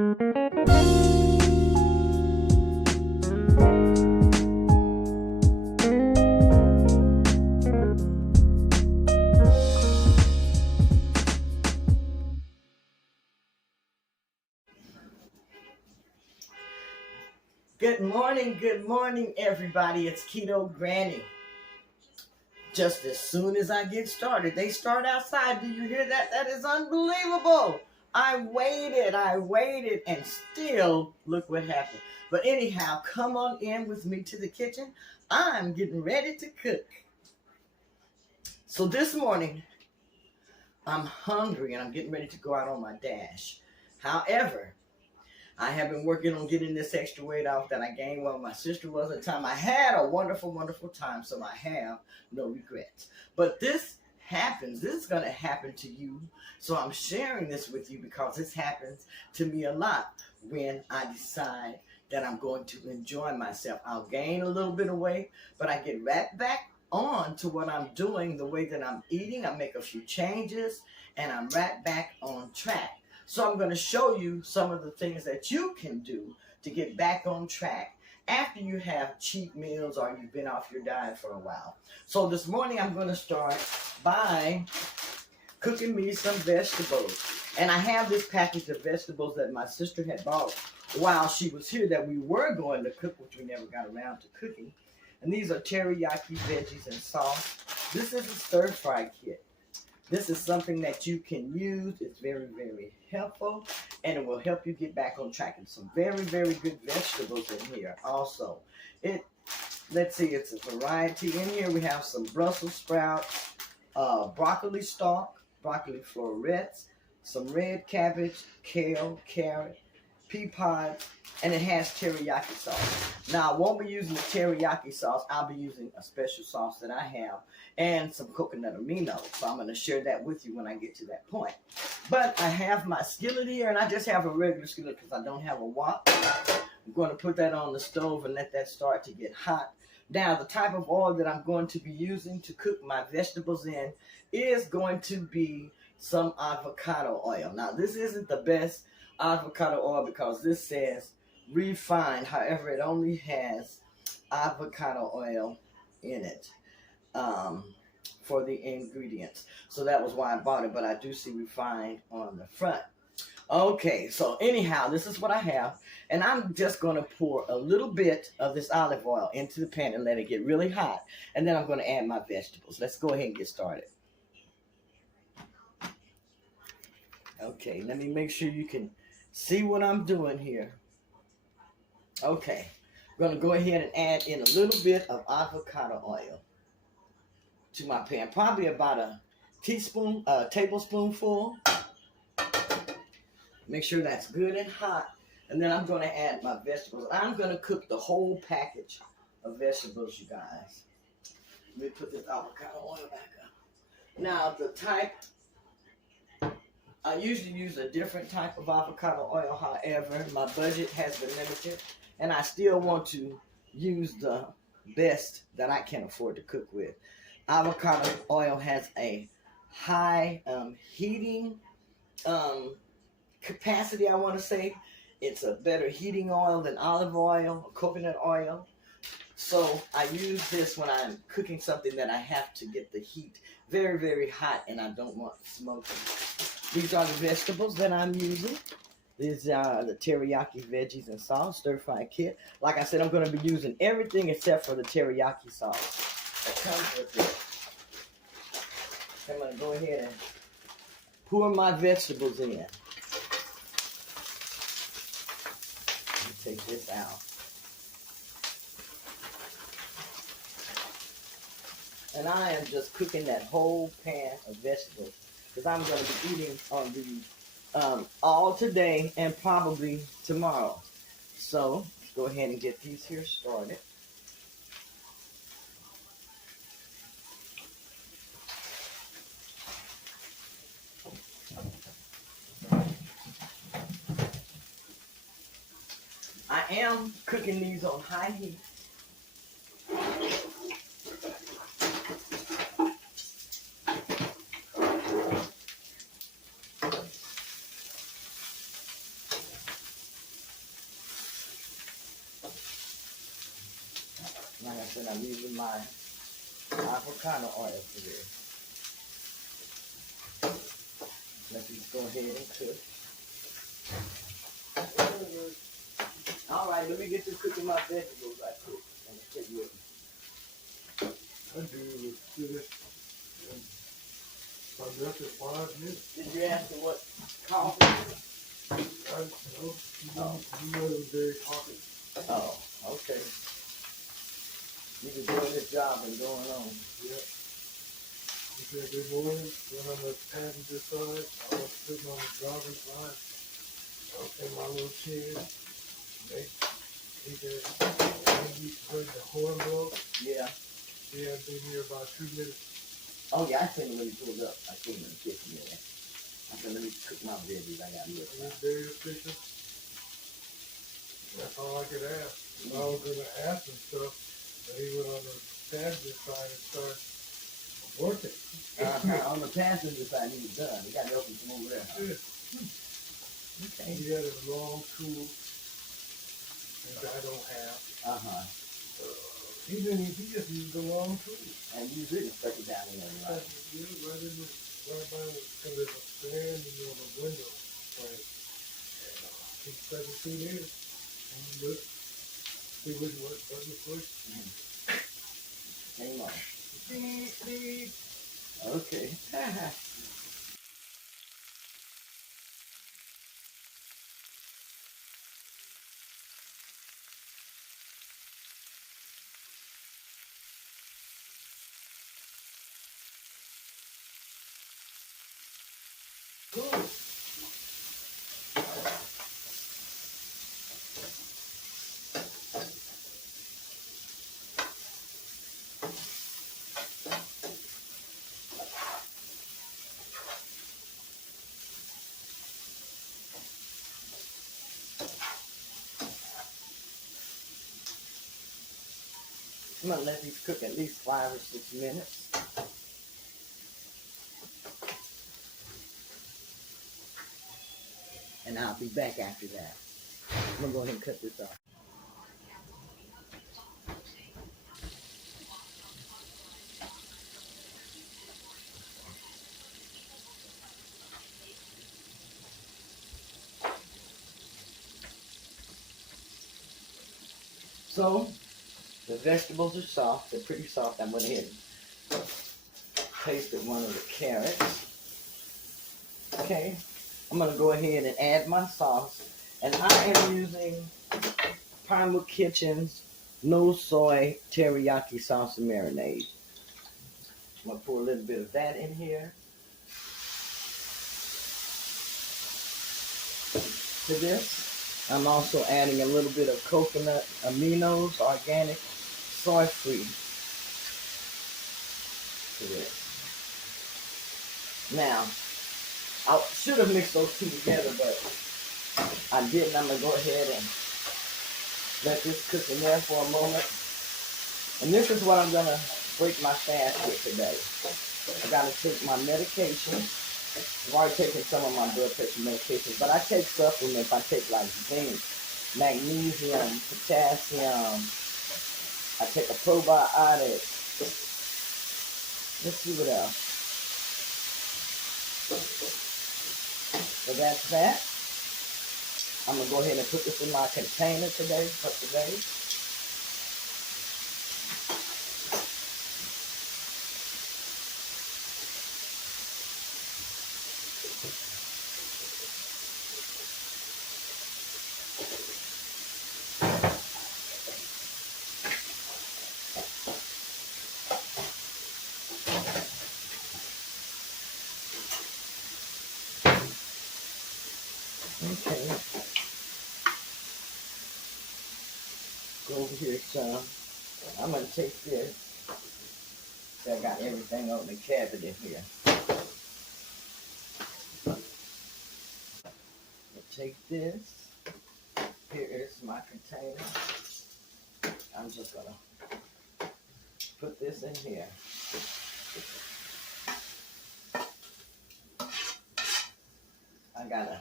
Good morning, everybody. It's Keto Granny. Just as soon as I get started, they start outside. Do you hear that? That is unbelievable. I waited, and still look what happened. But anyhow, come on in with me to the kitchen. I'm getting ready to cook. So this morning, I'm hungry and I'm getting ready to go out on my dash. However, I have been working on getting this extra weight off that I gained while my sister was at the time. I had a wonderful, wonderful time, so I have no regrets. But this happens. This is going to happen to you. So I'm sharing this with you because this happens to me a lot when I decide that I'm going to enjoy myself. I'll gain a little bit of weight, but I get right back on to what I'm doing, the way that I'm eating. I make a few changes, and I'm right back on track. So I'm going to show you some of the things that you can do to get back on track after you have cheat meals or you've been off your diet for a while. So this morning I'm going to start by cooking me some vegetables. And I have this package of vegetables that my sister had bought while she was here that we were going to cook, which we never got around to cooking. And these are teriyaki veggies and sauce. This is a stir-fry kit. This is something that you can use. It's very, very helpful, and it will help you get back on track. And some very, very good vegetables in here also. Let's see, it's a variety. In here we have some Brussels sprouts, broccoli stalk, broccoli florets, some red cabbage, kale, carrot, pea pods, and it has teriyaki sauce. Now, I won't be using the teriyaki sauce. I'll be using a special sauce that I have and some coconut amino. So I'm going to share that with you when I get to that point. But I have my skillet here, and I just have a regular skillet because I don't have a wok. I'm going to put that on the stove and let that start to get hot. Now, the type of oil that I'm going to be using to cook my vegetables in is going to be some avocado oil. Now, this isn't the best avocado oil because this says refined. However, it only has avocado oil in it for the ingredients. So that was why I bought it, but I do see refined on the front. Okay, so anyhow, this is what I have, and I'm just going to pour a little bit of this olive oil into the pan and let it get really hot, and then I'm going to add my vegetables. Let's go ahead and get started. Okay, let me make sure you can see what I'm doing here. Okay, I'm going to go ahead and add in a little bit of avocado oil to my pan, probably about a tablespoonful. Make sure that's good and hot, and then I'm going to add my vegetables. I'm going to cook the whole package of vegetables, you guys. Let me put this avocado oil back up. Now, the type, I usually use a different type of avocado oil. However, my budget has been limited, and I still want to use the best that I can afford to cook with. Avocado oil has a high heating capacity, I want to say. It's a better heating oil than olive oil or coconut oil. So I use this when I'm cooking something that I have to get the heat very, very hot and I don't want smoking. These are the vegetables that I'm using. These are the teriyaki veggies and sauce, stir-fry kit. Like I said, I'm going to be using everything except for the teriyaki sauce that comes with it. I'm going to go ahead and pour my vegetables in. Take this out. And I am just cooking that whole pan of vegetables because I'm going to be eating on these all today and probably tomorrow. So let's go ahead and get these here started. I am cooking these on high heat. Like I said, I'm using my avocado oil for this. Let these go ahead and cook. All right, let me get to cooking my vegetables right quick. And take with me. I do this for just 5 minutes. Did you ask me what coffee? I know you wasn't very talkative. Oh, okay. You've been doing this job and going on. Yep. He said, good morning. Went on the passenger side. I was sitting on the driver's side. I was in my little chair. He said, you heard the horn blow? Yeah. Yeah, I've been here about 2 minutes. Oh, yeah, I seen him when he pulled up. I seen him in the kitchen there. I said, let me cook my veggies. I got milk. It was very efficient. That's all I could ask. I was going to ask him stuff, but he went on the passenger side and started working. On the passenger side, he was done. He got to open from over there. Good. Okay. He had a long tool, which I don't have. He just used the long tool. And you really stuck it down in there, right? Right by the, because there's a fan and on the window. Right. And he stuck it through there. And look, see which button push. Hang on. Beep, beep. Okay. Cool. I'm going to let these cook at least 5 or 6 minutes. And I'll be back after that. I'm going to go ahead and cut this off. So, the vegetables are soft. They're pretty soft. I went ahead and pasted one of the carrots. Okay. I'm going to go ahead and add my sauce. And I am using Primal Kitchen's no soy teriyaki sauce and marinade. I'm going to pour a little bit of that in here. To this. I'm also adding a little bit of coconut aminos, organic, soy-free to this. Now, I should have mixed those two together, but I didn't. I'm going to go ahead and let this cook in there for a moment. And this is what I'm going to break my fast with today. I got to take my medication. I've already taken some of my blood pressure medications, but I take supplements. I take like zinc, magnesium, potassium. I take a probiotic. Let's see what else. So that's that. I'm going to go ahead and put this in my container today, for today. Okay. Go over here some. I'm going to take this. So I got everything on the cabinet here. I'll take this. Here is my container. I'm just going to put this in here. I gotta,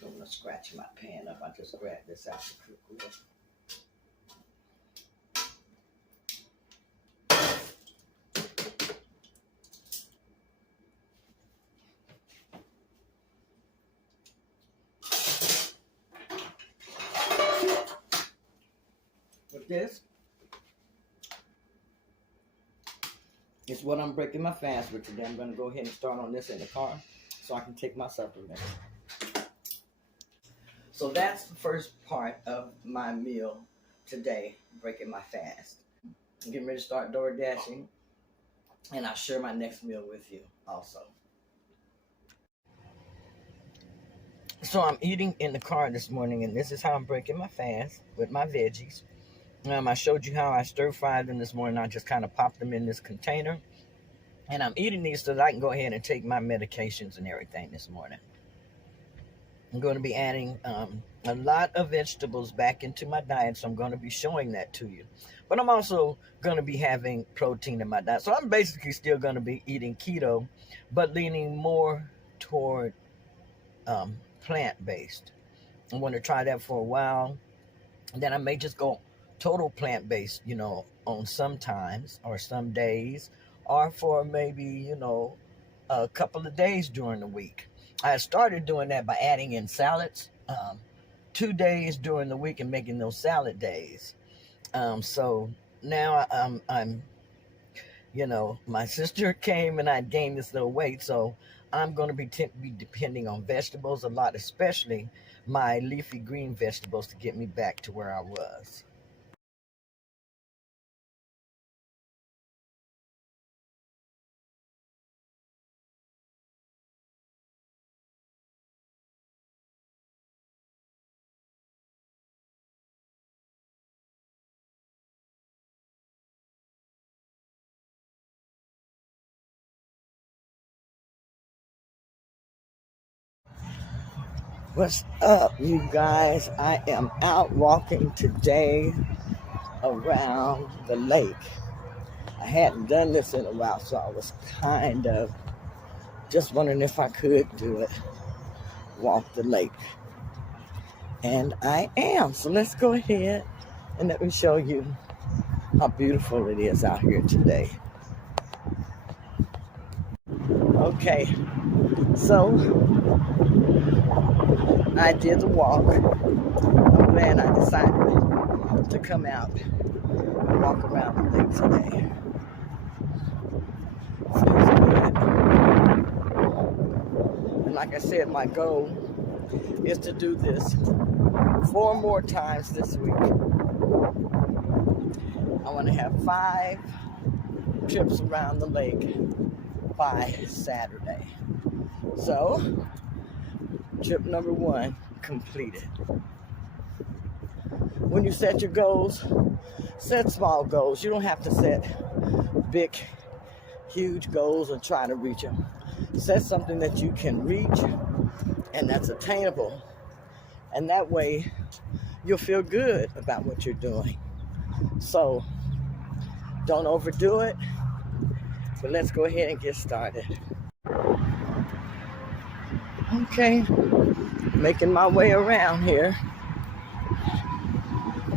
don't want to scratch my pan up. I just grabbed this out to cook with. this is what I'm breaking my fast with today. I'm going to go ahead and start on this in the car so I can take my supplement. So that's the first part of my meal today, breaking my fast. I'm getting ready to start door dashing, and I'll share my next meal with you also. So I'm eating in the car this morning, and this is how I'm breaking my fast with my veggies. I showed you how I stir-fried them this morning. I just kind of popped them in this container. And I'm eating these so that I can go ahead and take my medications and everything this morning. I'm going to be adding a lot of vegetables back into my diet, so I'm going to be showing that to you. But I'm also going to be having protein in my diet. So I'm basically still going to be eating keto, but leaning more toward plant-based. I want to try that for a while. And then I may just go total plant-based, on some times or some days, or for maybe, a couple of days during the week. I started doing that by adding in salads 2 days during the week and making those salad days. So now I'm my sister came and I gained this little weight, so I'm going to be depending on vegetables a lot, especially my leafy green vegetables, to get me back to where I was. What's up, you guys? I am out walking today around the lake. I hadn't done this in a while, so I was kind of just wondering if I could do it, walk the lake. And I am. So let's go ahead and let me show you how beautiful it is out here today. Okay, so I did the walk. I'm glad I decided to come out and walk around the lake today. Feels good. And like I said, my goal is to do this 4 more times this week. I want to have 5 trips around the lake by Saturday. So, trip number 1 completed. When you set your goals, set small goals. You don't have to set big, huge goals and try to reach them. Set something that you can reach and that's attainable. And that way, you'll feel good about what you're doing. So, don't overdo it. But let's go ahead and get started. Okay, making my way around here.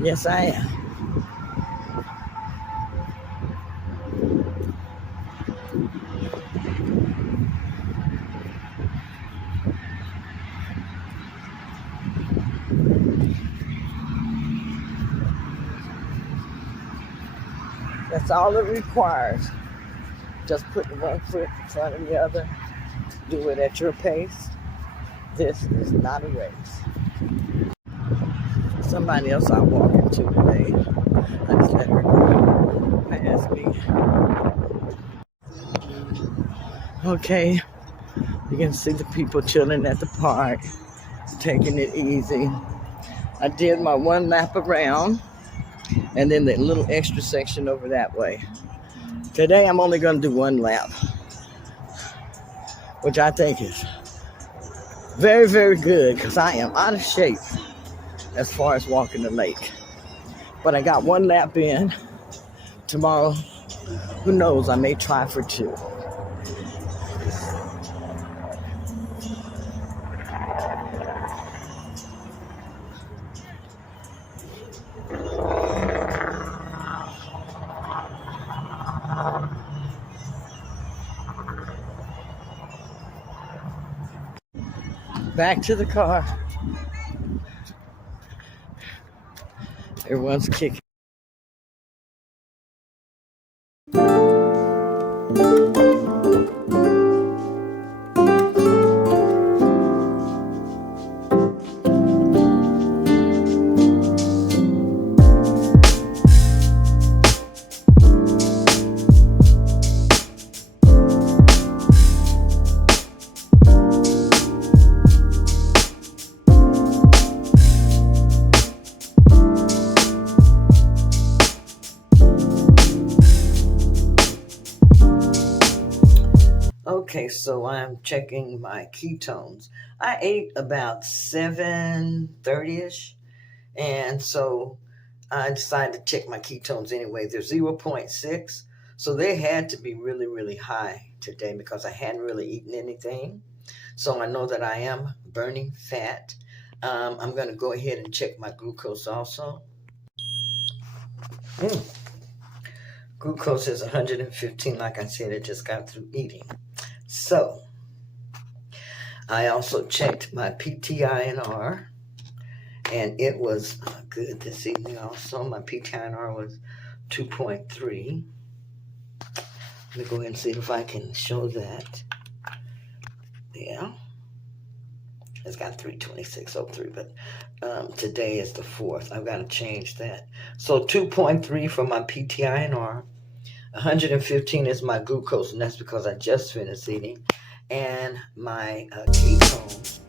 Yes, I am. That's all it requires. Just put one foot in front of the other. Do it at your pace. This is not a race. Somebody else I'm walking to today, I just let her go past me. Okay, you can see the people chilling at the park, taking it easy. I did my 1 lap around, and then the little extra section over that way. Today I'm only going to do 1 lap, which I think is very, very good because I am out of shape as far as walking the lake. But I got 1 lap in. Tomorrow, who knows, I may try for 2. Back to the car. Everyone's kicking. Okay, so I'm checking my ketones. I ate about 7:30ish, and so I decided to check my ketones anyway. They're 0.6, so they had to be really, really high today because I hadn't really eaten anything. So I know that I am burning fat. I'm going to go ahead and check my glucose also. Glucose is 115, like I said, I just got through eating. So I also checked my PTINR, and it was good this evening also. My PTINR was 2.3. Let me go ahead and see if I can show that. Yeah. It's got 326.03, but today is the 4th. I've got to change that. So 2.3 for my PTINR. 115 is my glucose, and that's because I just finished eating. And my ketones